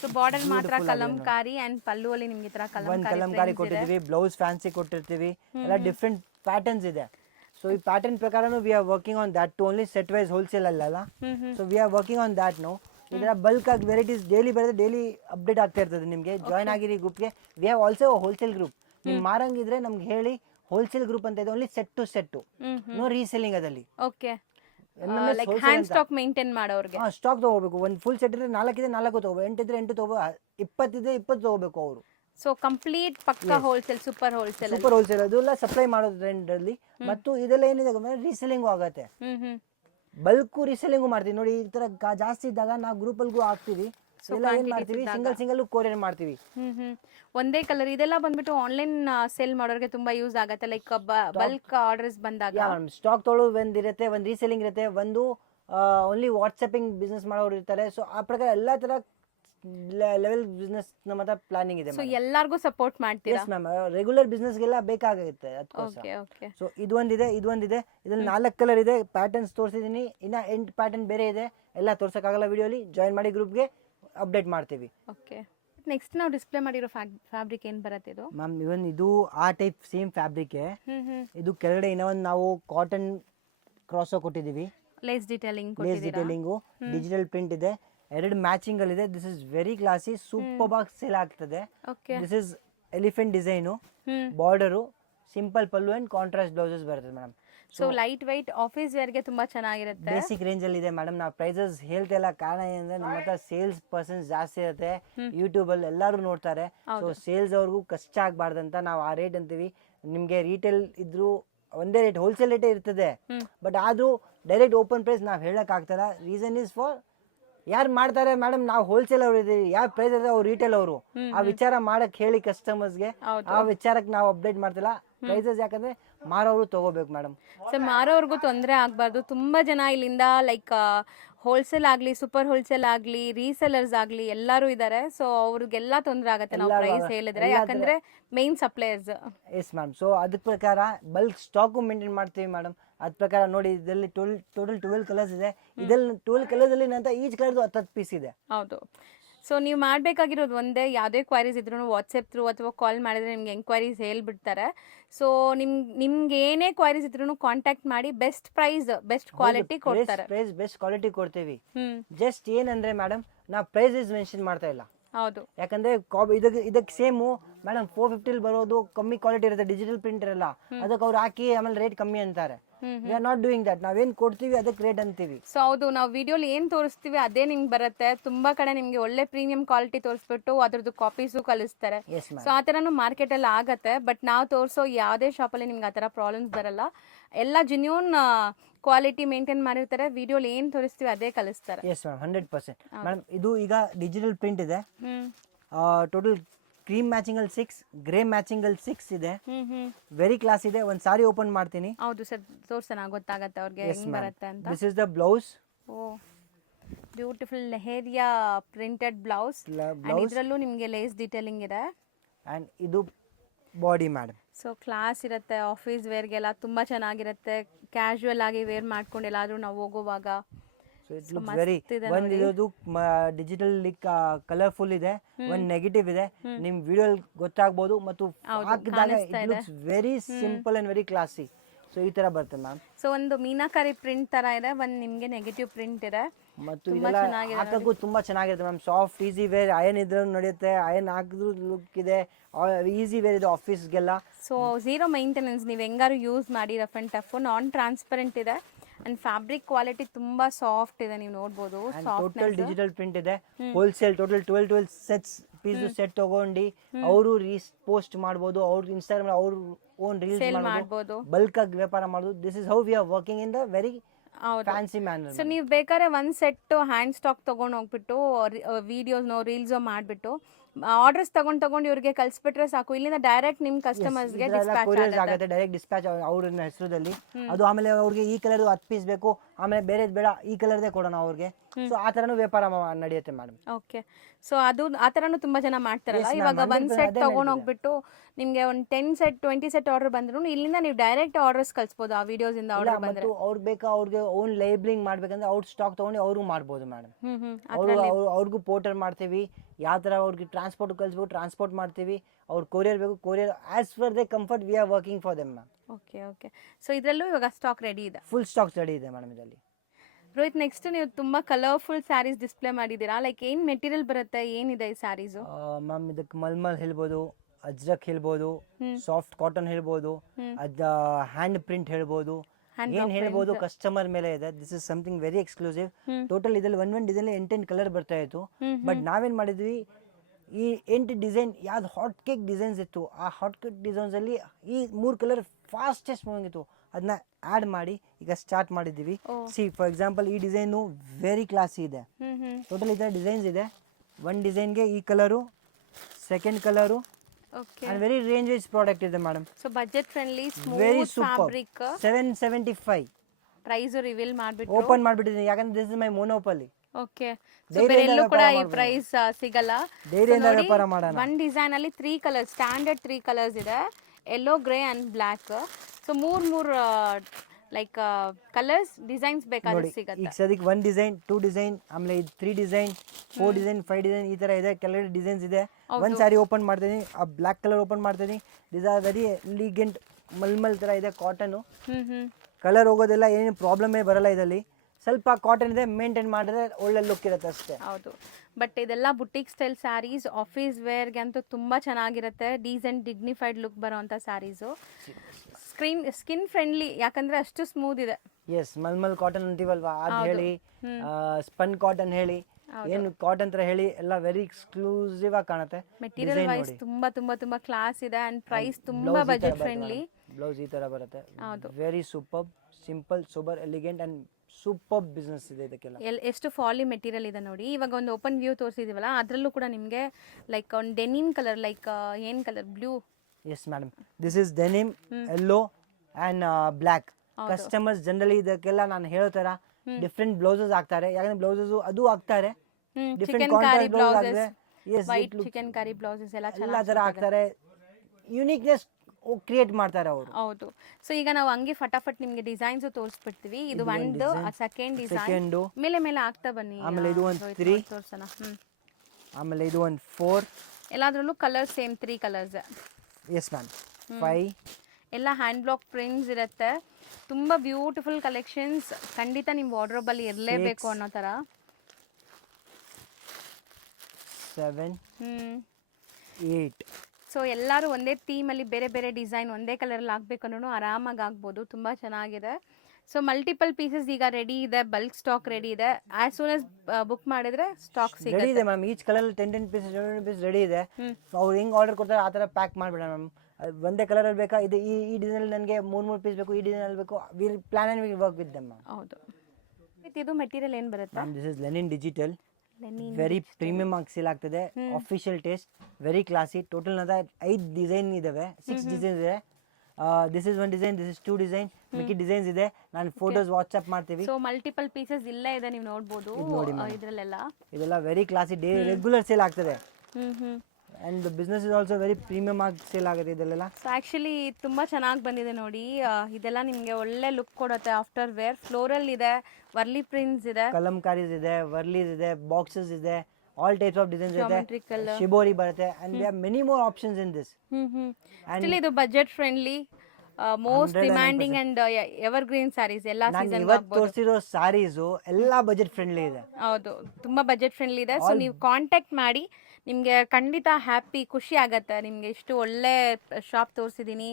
So border ಮಾತ್ರ ಕಲಂಕಾರಿ ಅಂಡ್ ಪಲ್ಲು ಅಲ್ಲಿ ನಿಮಗೆ ತರ ಕಲಂಕಾರಿ ಕೊಟ್ಟಿದ್ದೀವಿ. ಬ್ಲೌಸ್ ಫ್ಯಾನ್ಸಿ ಕೊಟ್ಟಿರ್ತೀವಿ. ಎಲ್ಲ ಡಿಫ್ರೆಂಟ್ ಪ್ಯಾಟರ್ನ್ಸ್ ಇದೆ. ಸೊ ಈ ಪ್ಯಾಟರ್ನ್ ಪ್ರಕಾರನು we are working on that too. Only set wise wholesale ಅಲ್ಲ. So we are working on that no. ಇದರ ಬಲ್ಕ್ ಆಗಿ ವೆರೈಟೀಸ್ ಡೈಲಿ ಬರುತ್ತೆ, ಡೈಲಿ ಅಪ್ಡೇಟ್ ಆಗ್ತಾ ಇರ್ತದೆ ನಿಮಗೆ. ಜಾಯ್ನ್ ಆಗಿರಿ ಗ್ರೂಪ್ಗೆ. We have also wholesale group. ನೀವು ಮಾರಂಗಿದ್ರೆ ನಮ್ಗೆ ಹೇಳಿ, ಹೋಲ್ಸೇಲ್ ಗ್ರೂಪ್ ಅಂತ ಇದೆ. Only set to set, no reselling ಅದಲ್ಲಿ. Okay, like hand stock maintain ಮಾಡೋರಿಗೆ. ಸ್ಟಾಕ್ ತಗೋಬೇಕು. ಒಂದು ಫುಲ್ ಸೆಟ್ ಇದ್ರೆ 4 ಇದ್ರೆ 4 ತಗೋಬೇಕು, 8 ಇದ್ರೆ 8 ತಗೋ, 20 ಇದ್ರೆ 20 ತಗೋಬೇಕು ಅವರು. ಸೊ ಕಂಪ್ಲೀಟ್ ಪಕ್ಕಾ ಹೋಲ್ಸೇಲ್, ಸೂಪರ್ ಹೋಲ್ಸೇಲ್. ಅದೆಲ್ಲ ಸಪ್ಲೈ ಮಾಡೋದು ಟ್ರೆಂಡ್ ಅಲ್ಲಿ. ಮತ್ತು ಇದೆಲ್ಲ ಏನಿದೆ ರೀಸೆಲ್ಲಿಂಗು ಆಗತ್ತೆ. ಬಲ್ಕು ರೀಸೆಲ್ಲಿಂಗು ಮಾಡ್ತೀವಿ. ನೋಡಿ ಈ ತರ ಜಾಸ್ತಿ ಇದ್ದಾಗ ನಾವು ಗ್ರೂಪ್ ಅಲ್ಗೂ ಹಾಕ್ತೀವಿ. ಎಲ್ಲ ಏನ್ ಮಾಡ್ತೀವಿ ಸಿಂಗಲ್ ಕೊರಿಯರ್ ಮಾಡ್ತೀವಿ. ಒಂದೇ ಕಲರ್ ಇದೆಲ್ಲ ಬಂದ್ಬಿಟ್ಟು ಆನ್ಲೈನ್ ಸೇಲ್ ಮಾಡೋರಿಗೆ ತುಂಬಾ ಯೂಸ್ ಆಗುತ್ತೆ, ಲೈಕ್ ಬಲ್ಕ್ ಆರ್ಡರ್ಸ್ ಬಂದಾಗ. ಸ್ಟಾಕ್ ತೊಗೊಳ್ಳೋದು ಒಂದ್ ಇರುತ್ತೆ, ಒಂದ್ ರೀಸೆಲ್ಲಿಂಗ್ ಇರುತ್ತೆ, ಒಂದು ಓನ್ಲಿ ವಾಟ್ಸಪ್ಪಿಂಗ್ ಬಿಸ್ನೆಸ್ ಮಾಡೋರು ಇರ್ತಾರೆ. ಸೊ ಆ ಪ್ರಕಾರ ಎಲ್ಲಾ ತರ ಲೆವೆಲ್ ಬಿಸ್ನೆಸ್ ನಮ್ಮ ಹತ್ರ ಪ್ಲಾನಿಂಗ್ ಇದೆ. ಸೊ ಎಲ್ಲಾರ್ಗೂ ಸಪೋರ್ಟ್ ಮಾಡ್ತೀರಾ? ಎಸ್ ಮ್ಯಾಮ್, ರೆಗ್ಯುಲರ್ ಬಿಸ್ನೆಸ್ಗೆಲ್ಲ ಬೇಕಾಗುತ್ತೆ ಅದಕ್ಕೋಸ್ಕರ. ಸೊ ಇದು ಒಂದಿದೆ ಇದ್ರಲ್ಲಿ 4 ಕಲರ್ ಇದೆ. ಪ್ಯಾಟರ್ನ್ಸ್ ತೋರಿಸಿದೀನಿ, ಇನ್ನ 8 ಪ್ಯಾಟರ್ನ್ ಬೇರೆ ಇದೆ. ಎಲ್ಲ ತೋರ್ಸಕ್ಕಾಗಲ್ಲ ವಿಡಿಯೋಲಿ. ಜಾಯಿನ್ ಮಾಡಿ ಗ್ರೂಪ್ಗೆ, ಅಪ್ಡೇಟ್ ಮಾಡ್ತೀವಿ. ಓಕೆ, ನೆಕ್ಸ್ಟ್ ನಾವು ಡಿಸ್ಪ್ಲೇ ಮಾಡಿರೋ ಫ್ಯಾಬ್ರಿಕ್ ಏನ್ ಬರುತ್ತೆ ಇದು ಮ್ಯಾಮ್? ಇವನ್ ಇದು ಆ ಟೈಪ್ ಸೇಮ್ ಫ್ಯಾಬ್ರಿಕ್. ಇದು ಕೆಳಗಡೆ ಇನ್ನೊಂದು ನಾವು ಕಾಟನ್ ಕ್ರಾಸ್ ಕೊಟ್ಟಿದೀವಿ. ಲೇಸ್ ಡಿಟೇಲಿಂಗ್ ಡಿಜಿಟಲ್ ಪ್ರಿಂಟ್ ಇದೆ. 2 ಮ್ಯಾಚಿಂಗ್ ಅಲ್ಲಿ ಇದೆ. This is very classy, super ಆಗಿ ಸೇಲ್ ಆಗ್ತದೆ. This is elephant design, border, simple pallu and contrast blouses ಬರುತ್ತೆ madam. So light white office wear ಗೆ ತುಂಬಾ ಚೆನ್ನಾಗಿರುತ್ತೆ. ಬೇಸಿಕ್ ರೇಂಜ್ ಅಲ್ಲಿ ಇದೆ ಮೇಡಮ್. ನಾವು ಪ್ರೈಸಸ್ ಹೇಳ್ತಾ ಇಲ್ಲ, ಕಾರಣ ಏನಂದ್ರೆ ನಮ್ಮ ಹತ್ರ ಸೇಲ್ಸ್ ಪರ್ಸನ್ಸ್ ಜಾಸ್ತಿ ಇರುತ್ತೆ. ಯೂಟ್ಯೂಬ್ ಅಲ್ಲಿ ಎಲ್ಲರೂ ನೋಡ್ತಾರೆ. ಸೊ ಸೇಲ್ಸ್ ಅವ್ರಿಗೂ ಕಷ್ಟ ಆಗ್ಬಾರ್ದಂತ ನಾವು ಆ ರೇಟ್ ಅಂತೀವಿ. ನಿಮ್ಗೆ ರೀಟೇಲ್ ಇದ್ರು ಒಂದೇ ರೇಟ್, ಹೋಲ್ಸೇಲ್ ರೇಟೇ ಇರ್ತದೆ. ಬಟ್ ಆದ್ರೂ ಡೈರೆಕ್ಟ್ ಓಪನ್ ಪ್ರೈಸ್ ನಾವು ಹೇಳಕ್ ಆಗ್ತಾರ. ರೀಸನ್ ಇಸ್ ಫಾರ್ ಯಾರು ಮಾಡ್ತಾರೆ ಮೇಡಮ್, ನಾವು ಹೋಲ್ಸೇಲ್ ಅವ್ರು ಇದೀವಿ, ಯಾರು ಪ್ರೈಸ್ ಇದೆ ಅವ್ರು ರೀಟೇಲ್ ಅವರು. ಆ ವಿಚಾರ ಮಾಡಕ್ ಹೇಳಿ ಕಸ್ಟಮರ್ಸ್ಗೆ, ಆ ವಿಚಾರಕ್ಕೆ ನಾವು ಅಪ್ಡೇಟ್ ಮಾಡ್ತಿಲ್ಲ. ಪ್ರೈಸಸ್ ಯಾಕಂದ್ರೆ ಮಾರೋರು ತಗೋಬೇಕು ಮೇಡಮ್. ಸೊ ಮಾರೋರ್ಗೂ ತೊಂದರೆ ಆಗ್ಬಾರ್ದು. ತುಂಬಾ ಜನ ಇಲ್ಲಿಂದ ಲೈಕ್ ಹೋಲ್ಸೇಲ್ ಆಗ್ಲಿ, ಸೂಪರ್ ಹೋಲ್ಸೇಲ್ ಆಗ್ಲಿ, ರೀಸೆಲರ್ಸ್ ಆಗ್ಲಿ ಎಲ್ಲರೂ ಇದಾರೆ. ಸೊ ಅವ್ರಿಗೆಲ್ಲ ತೊಂದರೆ ಆಗುತ್ತೆ ನಾವು ಪ್ರೈಸ್ ಹೇಳಿದ್ರೆ, ಯಾಕಂದ್ರೆ main suppliers. Yes ma'am. So ಅದ್ರ ಪ್ರಕಾರ ಬಲ್ಕ್ ಸ್ಟಾಕು ಮೇಂಟೈನ್ ಮಾಡ್ತೀವಿ ಮೇಡಮ್. ಅದ್ ಪ್ರಕಾರ ನೋಡಿ, ಇದರಲ್ಲಿ ಟೋಟಲ್ 12 ಕಲರ್ಸ್ ಇದೆ. ಇದ್ರಲ್ಲಿ 12 ಕಲರ್ಸ್ ಅಲ್ಲಿ ನಂತರ ಈಚ್ ಕಲರ್ದು 10 ಪೀಸ್ ಇದೆ. ಹೌದು. ಸೊ ನೀವು ಮಾಡಬೇಕಾಗಿರೋದು ಒಂದೇ, ಯಾವುದೇ ಕ್ವೈರೀಸ್ ಇದ್ರೂ ವಾಟ್ಸಪ್ ಥ್ರೂ ಅಥವಾ ಕಾಲ್ ಮಾಡಿದ್ರೆ ನಿಮ್ಗೆ ಎಂಕ್ವೈರೀಸ್ ಹೇಳ್ಬಿಡ್ತಾರೆ. ಸೊ ನಿಮ್ಗೆ ಏನೇ ಕ್ವೈರೀಸ್ ಇದ್ರೂ ಕಾಂಟ್ಯಾಕ್ಟ್ ಮಾಡಿ. ಬೆಸ್ಟ್ ಪ್ರೈಸ್, ಬೆಸ್ಟ್ ಕ್ವಾಲಿಟಿ ಕೊಡ್ತಾರೆ. ಬೆಸ್ಟ್ ಕ್ವಾಲಿಟಿ ಕೊಡ್ತೀವಿ. ಜಸ್ಟ್ ಏನಂದ್ರೆ ಮೇಡಮ್, ನಾವು ಪ್ರೈಸಸ್ ಮೆನ್ಷನ್ ಮಾಡ್ತಾ ಇಲ್ಲ. ಹೌದು, ಯಾಕಂದ್ರೆ ಇದಕ್ಕೆ ಸೇಮು ಮೇಡಮ್ 450 ಬರೋದು ಕಮ್ಮಿ ಕ್ವಾಲಿಟಿ ಇರುತ್ತೆ, ಡಿಜಿಟಲ್ ಪ್ರಿಂಟ್ ಇರಲ್ಲ. ಅದಕ್ಕೆ ಅವ್ರು ಹಾಕಿ ಆಮೇಲೆ ರೇಟ್ ಕಮ್ಮಿ ಅಂತಾರೆ. We are not doing that. ನಾವೇನ್ ಕೊಡ್ತೀವಿ ಅದಕ್ಕೆ ರೇಟ್ ಅಂತೀವಿ. ಸೊ ಹೌದು, ನಾವು ವಿಡಿಯೋಲಿ ಏನ್ ತೋರಿಸ್ತೀವಿ ಅದೇ ನಿಮ್ಗೆ ಬರುತ್ತೆ. ತುಂಬಾ ಕಡೆ ನಿಮ್ಗೆ ಒಳ್ಳೆ ಪ್ರೀಮಿಯಂ ಕ್ವಾಲಿಟಿ ತೋರಿಸ್ಬಿಟ್ಟು ಅದ್ರದ್ದು ಕಾಪೀಸು ಕಳಿಸ್ತಾರೆ. ಸೊ ಆ ತರನು ಮಾರ್ಕೆಟ್ ಅಲ್ಲಿ ಆಗತ್ತೆ. ಬಟ್ ನಾವು ತೋರಿಸೋ ಯಾವುದೇ ಶಾಪಲ್ಲಿ ನಿಮ್ಗೆ ಆ ತರ ಪ್ರಾಬ್ಲಮ್ಸ್ ಬರಲ್ಲ. ಎಲ್ಲ ಜೆನ್ಯೂನ್ ಕ್ವಾಲಿಟಿ ಮೇಂಟೈನ್ ಮಾಡಿರ್ತಾರೆ. ವಿಡಿಯೋಲಿ ಏನ್ ತೋರಿಸ್ತೀವಿ ಅದೇ ಕಳಿಸ್ತಾರೆ. Yes ma'am, 100%. ಮೇಡಮ್ ಇದು ಈಗ ಡಿಜಿಟಲ್ ಪ್ರಿಂಟ್ ಇದೆ. ಟೋಟಲ್ ಕ್ರೀಮ್ ಮ್ಯಾಚಿಂಗ್ ಅಲ್ಲಿ 6, ಗ್ರೇ ಮ್ಯಾಚಿಂಗ್ ಅಲ್ಲಿ 6 ಇದೆ. ವೆರಿ ಕ್ಲಾಸ್ ಇದೆ. ಒಂದ್ ಸಾರಿ ಓಪನ್ ಮಾಡ್ತೀನಿ. ಹೌದು ಸರ್, ತೋರ್ಸೋಣ, ಗೊತ್ತಾಗತ್ತೆ ಅವ್ರಿಗೆ ಹೆಂಗ್ ಬರುತ್ತೆ ಅಂತ. This is the blouse. Oh, beautiful lehariya printed blouse. ಇದರಲ್ಲೂ ನಿಮಗೆ ಲೇಸ್ ಡೀಟೇಲಿಂಗ್ ಇದೆ. ಅಂಡ್ ಇದು ಬಾಡಿ ಮೇಡಮ್. ಸೊ ಕ್ಲಾಸ್ ಇರುತ್ತೆ, ಆಫೀಸ್ ವೇರ್ಗೆಲ್ಲ ತುಂಬಾ ಚೆನ್ನಾಗಿರುತ್ತೆ. ಕ್ಯಾಶುವಲ್ ಆಗಿ ವೇರ್ ಮಾಡ್ಕೊಂಡು ಎಲ್ಲಾದ್ರೂ ನಾವು ಹೋಗುವಾಗ. ಸೊ ಇಟ್ ಲುಕ್ಸ್ ವೆರಿ, ಒಂದು ಇರೋದು ಡಿಜಿಟಲ್ ಕಲರ್ಫುಲ್ ಇದೆ, ಒಂದು ನೆಗೆಟಿವ್ ಇದೆ. ನಿಮ್ ವಿಡಿಯೋ ಗೊತ್ತಾಗ್ಬೋದು ಮತ್ತು ಹಾಕಿದಾಗ it looks very simple and very classy. So ಈ ತರ ಬರುತ್ತೆ ಮ್ಯಾಮ್. ಸೊ ಒಂದು ಮೀನಾಕಾರಿ ಪ್ರಿಂಟ್ ತರ ಇದೆ, ಒಂದು ನಿಮ್ಗೆ ನೆಗೆಟಿವ್ ಪ್ರಿಂಟ್ ಇದೆ. ಮತ್ತು ಇದೆಲ್ಲ ಹಾಕಕ್ಕೂ ತುಂಬಾ ಚೆನ್ನಾಗಿರುತ್ತೆ ma'am. Soft easy wear, iron ಇದ್ರೂ ನಡೆಯುತ್ತೆ, ಅಯನ್ ಹಾಕಿದ್ರು ಲುಕ್ ಇದೆ, ಈಸಿ ವೇರ್ ಇದೆ ಆಫೀಸ್ಗೆಲ್ಲ. ಸೊ ಝೀರೋ ಮೈಂಟೆನೆನ್ಸ್, ನೀವು ಹೆಂಗಾರು ಯೂಸ್ ಮಾಡಿ. Rough and tough, non transparent ಇದೆ. ಅಂಡ್ ಫ್ಯಾಬ್ರಿಕ್ ಕ್ವಾಲಿಟಿ ತುಂಬಾ ಸಾಫ್ಟ್ ಇದೆ, ನೀವು ನೋಡಬಹುದು. ಟೋಟಲ್ ಡಿಜಿಟಲ್ ಪ್ರಿಂಟ್ ಇದೆ. Wholesale total 12 sets piece set ತಗೊಂಡು ಅವರು ಪೋಸ್ಟ್ ಮಾಡಬಹುದು. ಅವ್ರ ಇನ್ಸ್ಟಾಗ್ರಾಮ್ ಅವ್ರ ಓನ್ ರೀಲ್ಸ್ ಮಾಡಬಹುದು, ಬಲ್ಕ್ ಆಗಿ ವ್ಯಾಪಾರ ಮಾಡೋದು. This is how we are working in the very fancy manner. So ನೀವು ಬೇಕಾದ್ರೆ ಒಂದ್ ಸೆಟ್ ಹ್ಯಾಂಡ್ ಸ್ಟಾಕ್ ತಗೊಂಡ್ ಹೋಗ್ಬಿಟ್ಟು ವಿಡಿಯೋಸ್ನೋ ರೀಲ್ಸೋ ಮಾಡ್ಬಿಟ್ಟು ಆರ್ಡರ್ಸ್ ತಗೊಂಡು ಇವ್ರಿಗೆ ಕಳ್ಸಿಬಿಟ್ರೆ ಸಾಕು. ಇಲ್ಲಿಂದ ಡೈರೆಕ್ಟ್ ನಿಮ್ ಕಸ್ಟಮರ್ಸ್ ಗೆ ಡಿಸ್ಪ್ಯಾಚ್ ಆಗುತ್ತೆ. ಡೈರೆಕ್ಟ್ ಡಿಸ್ಪ್ಯಾಚ್ ಅವ್ರ ಹೆಸರಲ್ಲಿ. ಅದು ಆಮೇಲೆ ಅವ್ರಿಗೆ ಈ ಕಲರ್ 10 ಪೀಸ್ ಬೇಕು, ಆಮೇಲೆ ಬೇರೆದ್ ಬೇಡ, ಈ ಕಲರ್ದೇ ಕೊಡೋಣ ಅವ್ರಿಗೆ. ಸೊ ಆ ತರನು ವ್ಯಾಪಾರ ನಡೆಯುತ್ತೆ ಮೇಡಮ್. ಓಕೆ, ಸೊ ಅದು ಆ ತರನು ತುಂಬಾ ಜನ ಮಾಡ್ತಾರಲ್ಲ. ಇವಾಗ ಒಂದ್ ಸೆಟ್ ತಗೊಂಡ್ ಹೋಗ್ಬಿಟ್ಟು ನಿಮ್ಗೆ ಒಂದ್ 10 ಸೆಟ್ 20 ಸೆಟ್ ಆರ್ಡರ್ ಬಂದ್ರು ಇಲ್ಲಿಂದ ನೀವು ಡೈರೆಕ್ಟ್ ಆರ್ಡರ್ಸ್ ಕಳ್ಸಬಹುದು. ಆ ವಿಡಿಯೋಸ್ ಇಂದ ಆರ್ಡರ್ ಬಂದ್ರೆ ಅವ್ರಿಗೆ ಬೇಕಾ, ಅವ್ರಿಗೆ ಓನ್ ಲೇಬಲಿಂಗ್ ಮಾಡ್ಬೇಕಂದ್ರೆ ಅವ್ರ ಸ್ಟಾಕ್ ತಗೊಂಡು ಅವ್ರು ಮಾಡ್ಬೋದು ಮೇಡಮ್. ಅವ್ರಿಗೂ ಪೋರ್ಟರ್ ಮಾಡ್ತೀವಿ. ಯಾವ ತರ ಅವ್ರಿಗೆ ಟ್ರಾನ್ಸ್ಪೋರ್ಟ್ ಕಳಿಸ್ಬೇಕು, ಟ್ರಾನ್ಸ್ಪೋರ್ಟ್ ಮಾಡ್ತೀವಿ. ಅವ್ರು ಕೊರಿಯರ್ ಬೇಕು, courier as per they comfort V are working for them ma'am. Okay okay. So ಇದರಲ್ಲೂ ಇವಾಗ ಸ್ಟಾಕ್ ರೆಡಿ ಇದೆ, ಫುಲ್ ಸ್ಟಾಕ್ ರೆಡಿ ಇದೆ ಮೇಡಮ್ ಇದರಲ್ಲಿ. ರೋಹಿತ್, ನೆಕ್ಸ್ಟ್ ನೀವು ತುಂಬಾ ಕಲರ್ಫುಲ್ ಸ್ಯಾರೀಸ್ ಡಿಸ್ಪ್ಲೇ ಮಾಡಿದೀರಾ. ಲೈಕ್ ಏನ್ ಮೆಟೀರಿಯಲ್ ಬರುತ್ತೆ, ಏನಿದೆ ಈ ಸ್ಯಾರೀಸು? ಮ್ಯಾಮ್ ಇದಕ್ಕೆ ಮಲ್ಮಲ್ ಹೇಳ್ಬೋದು, ಅಜ್ರಕ್ ಹೇಳ್ಬೋದು, ಸಾಫ್ಟ್ ಕಾಟನ್ ಹೇಳ್ಬೋದು, ಅದ ಹ್ಯಾಂಡ್ ಪ್ರಿಂಟ್ ಹೇಳ್ಬೋದು, ಏನ್ ಹೇಳ್ಬೋದು ಕಸ್ಟಮರ್ ಮೇಲೆ ಇದೆ. This is something very exclusive. Total ಇದರಲ್ಲಿ ಒಂದ್ ಡಿಸೈನ್ 8 ಕಲರ್ ಬರ್ತಾ ಇತ್ತು. ಬಟ್ ನಾವೇನ್ ಮಾಡಿದ್ವಿ, ಈ 8 ಡಿಸೈನ್ ಯಾವ್ದು ಹಾಟ್ ಕೇಕ್ ಡಿಸೈನ್ಸ್ ಇತ್ತು, ಆ ಹಾಟ್ ಕೇಕ್ ಡಿಸೈನ್ಸ್ ಅಲ್ಲಿ ಈ 3 ಕಲರ್ ಫಾಸ್ಟೆಸ್ಟ್ ಮೂವಿಂಗ್ ಇತ್ತು. ಅದನ್ನ ಆಡ್ ಮಾಡಿ ಈಗ ಸ್ಟಾರ್ಟ್ ಮಾಡಿದ್ದೀವಿ. ಸಿ ಫಾರ್ ಎಕ್ಸಾಂಪಲ್ ಈ ಡಿಸೈನು ವೆರಿ ಕ್ಲಾಸಿ ಇದೆ. ಟೋಟಲ್ ಇದರ ಡಿಸೈನ್ಸ್ ಇದೆ. ಒಂದು ಡಿಸೈನ್ಗೆ ಈ colour, second colour, okay. And very range wise product ಇದೆ madam. So budget friendly very smooth super. Fabric. 775. Price reveal ಮಾಡ್ಬಿಟ್ಟು ಓಪನ್ ಮಾಡ್ಬಿಟ್ಟಿದ್ದೀನಿ ಯಾಕಂದ್ರೆ this is my monopoly. Okay. So ಬೇರೆ ಎಲ್ಲೂ ಕೂಡ ಈ ಪ್ರೈಸ್ ಸಿಗಲ್ಲ. ಧೈರ್ಯದಿಂದ ವ್ಯಾಪಾರ ಮಾಡೋಣ. ಒನ್ ಡಿಸೈನ್ ಅಲ್ಲಿ 3 ಕಲರ್ಸ್, ಸ್ಟ್ಯಾಂಡರ್ಡ್ 3 ಕಲರ್ಸ್ ಇದೆ, yellow, grey and black. So ಮೂರ್ ಲೈಕ್ ಕಲರ್ಸ್ ಡಿಸೈನ್ಸ್ ಬೇಕಾದ್ರೆ ನೋಡಿ ಸಿಗತ್ತೆ. ಈಗ ಸದ್ಯಕ್ಕೆ 1 ಡಿಸೈನ್, 2 ಡಿಸೈನ್, ಆಮೇಲೆ 3 ಡಿಸೈನ್, 4 ಡಿಸೈನ್, 5 ಡಿಸೈನ್ ಈ ತರ ಇದೆ. ಕೆಲವು ಡಿಸೈನ್ಸ್ ಇದೆ. ಒಂದು ಸ್ಯಾರಿ ಓಪನ್ ಮಾಡ್ತೀನಿ, ಆ ಬ್ಲ್ಯಾಕ್ ಕಲರ್ ಓಪನ್ ಮಾಡ್ತೀನಿ. This are very elegant mulmul ತರ ಇದೆ, ಕಾಟನ್. ಕಲರ್ ಹೋಗೋದಿಲ್ಲ, ಏನು ಪ್ರಾಬ್ಲಮೇ ಬರಲ್ಲ ಇದರಲ್ಲಿ. ಸ್ವಲ್ಪ ಕಾಟನ್ ಇದೆ, ಮೇಂಟೈನ್ ಮಾಡಿದ್ರೆ ಒಳ್ಳೆ ಲುಕ್ ಇರುತ್ತೆ ಅಷ್ಟೇ. ಹೌದು. ಬಟ್ ಇದೆಲ್ಲ ಬುಟಿಕ್ ಸ್ಟೈಲ್ ಸ್ಯಾರೀಸ್, ಆಫೀಸ್ ವೇರ್ಗೆ ಅಂತೂ ತುಂಬ ಚೆನ್ನಾಗಿರುತ್ತೆ. ಡೀಸೆಂಟ್ ಡಿಗ್ನಿಫೈಡ್ ಲುಕ್ ಬರೋವಂಥ ಸ್ಯಾರೀಸು. ಸ್ಕಿನ್ ಫ್ರೆಂಡ್ಲಿ, ಯಾಕಂದ್ರೆ ಅಷ್ಟು ಸ್ಮೂತ್ ಇದೆ. ಎಸ್, ಮಲ್ಮಲ್ ಕಾಟನ್ ಅಂತೀವಲ್ವಾ ಅದು ಹೇಳಿ, ಸ್ಪನ್ ಕಾಟನ್ ಹೇಳಿ, ಏನು ಕಾಟನ್ ತರ ಹೇಳಿ, ಎಲ್ಲ ವೆರಿ ಎಕ್ಸ್ಕ್ಲೂಸಿವ್ ಆಗಿ ಕಾಣುತ್ತೆ. ಮೆಟೀರಿಯಲ್ ವೈಸ್ ತುಂಬಾ ತುಂಬಾ ತುಂಬಾ ಕ್ಲಾಸ್ ಇದೆ ಅಂಡ್ ಪ್ರೈಸ್ ತುಂಬಾ ಬಜೆಟ್ ಫ್ರೆಂಡ್ಲಿ. ಬ್ಲೌಸ್ ಈ ತರ ಬರುತ್ತೆ. Very super, simple, super, elegant and super business ಇದೆ ಇದಕ್ಕೆಲ್ಲ. ಎಷ್ಟು ಫಾಲಿ ಮೆಟೀರಿಯಲ್ ಇದೆ ನೋಡಿ. ಇವಾಗ ಒಂದು ಓಪನ್ ವ್ಯೂ ತೋರಿಸಿದೀವಲ್ಲ, ಅದರಲ್ಲೂ ಕೂಡ ನಿಮಗೆ ಲೈಕ್ ಒಂದು ಡೆನಿಮ್ ಕಲರ್, ಲೈಕ್ ಏನ್ colour, blue. S madam, this is denim, yellow and black. Customers generally ಇದಕ್ಕೆಲ್ಲ ನಾನು ಹೇಳೋ ತರ ಡಿಫ್ರೆಂಟ್ ಬ್ಲೌಸಸ್ ಹಾಕ್ತಾರೆ. ಯಾಕಂದ್ರೆ ಬ್ಲೌಸಸ್ ಅದು ಹಾಕ್ತಾರೆ, ಡಿಫ್ರೆಂಟ್ ಕಾಂಟ್ರಾಸ್ಟ್ ಬ್ಲೌಸ್ ಹಾಕ್ತಾರೆ. Yes, white chikankari blouses ಎಲ್ಲ ಎಲ್ಲ ತರ ಹಾಕ್ತಾರೆ. ಯುನಿಕ್ನೆಸ್ ಕ್ರಿಯೇಟ್ ಮಾಡ್ತಾರೆ ಅವರು. ಹೌದು. ಸೊ ಈಗ ನಾವು ಹಂಗೆ ಫಟಾಫಟ್ ನಿಮಗೆ ಡಿಸೈನ್ಸ್ ತೋರಿಸ್ಬಿಡ್ತೀವಿ. ಇದು ಒಂದು ಸೆಕೆಂಡ್ ಡಿಸೈನ್, ಮೇಲೆ ಮೇಲೆ ಆಗ್ತಾ ಬನ್ನಿ. ಆಮೇಲೆ ಇದು ಒಂದು 3 ತೋರ್ಸೋಣ. ಆಮೇಲೆ ಇದು ಒಂದು 4. ಎಲ್ಲಾದ್ರಲ್ಲೂ colour same 3 colours. Yes ma'am. 5. ಎಲ್ಲ ಹ್ಯಾಂಡ್ ಬ್ಲಾಕ್ ಪ್ರಿಂಟ್ಸ್ ಇರುತ್ತೆ. ತುಂಬಾ ಬ್ಯೂಟಿಫುಲ್ ಕಲೆಕ್ಷನ್ಸ್. ಖಂಡಿತ ನಿಮ್ಮ ವಾರ್ಡ್ರೋಬ್ ಅಲ್ಲಿ ಇರಲೇಬೇಕು ಅನ್ನೋ ತರ. 7. 8. ಸೊ ಎಲ್ಲರೂ ಒಂದೇ ಥೀಮಲ್ಲಿ ಬೇರೆ ಬೇರೆ ಡಿಸೈನ್ ಒಂದೇ ಕಲರಲ್ಲಿ ಹಾಕ್ಬೇಕು ಅನ್ನೋ ಆರಾಮಾಗಿ ಆಗ್ಬೋದು. ತುಂಬ ಚೆನ್ನಾಗಿದೆ. ಸೊ ಮಲ್ಟಿಪಲ್ ಪೀಸಸ್ ಈಗ ರೆಡಿ ಇದೆ, ಬಲ್ಕ್ ಸ್ಟಾಕ್ ರೆಡಿ ಇದೆ. ಆಸ್ ಸೂನ್ ಆಸ್ ಬುಕ್ ಮಾಡಿದ್ರೆ ಸ್ಟಾಕ್ ಸಿಗುತ್ತೆ. ರೆಡಿ ಇದೆ ma'am. Each colour 10 pieces 20 piece ready ಇದೆ. ಅವ್ರು ಹೆಂಗ್ ಆರ್ಡರ್ ಕೊಡ್ತಾರೆ ಆ ಥರ ಪ್ಯಾಕ್ ಮಾಡಿಬಿಡೋಣ ಮ್ಯಾಮ್. ಒಂದೇ ಕಲರಲ್ಲಿ ಬೇಕಾ, ಇದು ಈ ಡಿಸೈನ್ ನನಗೆ 3 ಪೀಸ್ ಬೇಕು, ಈ ಡಿಸೈನ್ ಅಲ್ಲಿ ಬೇಕು, will plan and will work with them ma'am. ಹೌದು. ಇದು ಮೆಟೀರಿಯಲ್ ಏನು ಬರುತ್ತೆ ma'am? This is linen digital. Very premium ಆಗಿ ಸೇಲ್ ಆಗ್ತದೆ. Official taste, very classy. Total ನದ 5 ಡಿಸೈನ್ ಇದಾವೆ, 6 ಡಿಸೈನ್ ಇದೆ. This is 1 design, this is 2 design, ಮಿಕ್ಕಿ ಡಿಸೈನ್ಸ್ ಇದೆ. ನಾನು ಫೋಟೋಸ್ ವಾಟ್ಸ್ಆಪ್ ಮಾಡ್ತೀವಿ. ಸೊ ಮಲ್ಟಿಪಲ್ ಪೀಸಸ್ ಇಲ್ಲೇ ಇದೆ, ನೀವು ನೋಡಬಹುದು. ಇದರಲ್ಲೆಲ್ಲ ಇದೆಲ್ಲ very classy, day regular sale ಆಗ್ತದೆ. And business is also very premium ಆಗಿ ಸೇಲ್ ಆಗುತ್ತೆ ಇದೆಲ್ಲ. ಸೊ ಆಕ್ಚುಲಿ ತುಂಬಾ ಚೆನ್ನಾಗಿ ಬಂದಿದೆ ನೋಡಿ. ಇದೆಲ್ಲ ನಿಮಗೆ ಒಳ್ಳೆ ಲುಕ್ ಕೊಡುತ್ತೆ. ಆಫ್ಟರ್ ವೇರ್ ಫ್ಲೋರಲ್ ಇದೆ, ವರ್ಲಿ ಪ್ರಿಂಟ್ಸ್ ಇದೆ, ಕಲಂಕಾರೀಸ್ ಇದೆ, ವರ್ಲೀಸ್ ಇದೆ, ಬಾಕ್ಸಸ್ ಇದೆ, ಆಲ್ ಟೈಪ್ಸ್ ಆಫ್ ಡಿಸೈನ್ಸ್ ಇದೆ, ಶಿಬೋರಿ ಬರುತ್ತೆ. And we have many more options in this. Actually ಇದು budget friendly, most demanding and evergreen sarees. ಎಲ್ಲ ಸೀಸನ್ ಇವತ್ತು ತೋರಿಸಿರೋ ಸ್ಯಾರೀಸ್ ಎಲ್ಲ ಬಜೆಟ್ ಫ್ರೆಂಡ್ಲಿ ಇದೆ. ಹೌದು, ತುಂಬಾ ಬಜೆಟ್ ಫ್ರೆಂಡ್ಲಿ ಇದೆ. ಸೊ ನೀವು ಕಾಂಟ್ಯಾಕ್ಟ್ ಮಾಡಿ, ನಿಮಗೆ ಖಂಡಿತ ಹ್ಯಾಪಿ, ಖುಷಿ ಆಗತ್ತೆ. ನಿಮಗೆ ಇಷ್ಟು ಒಳ್ಳೆ ಶಾಪ್ ತೋರಿಸಿದ್ದೀನಿ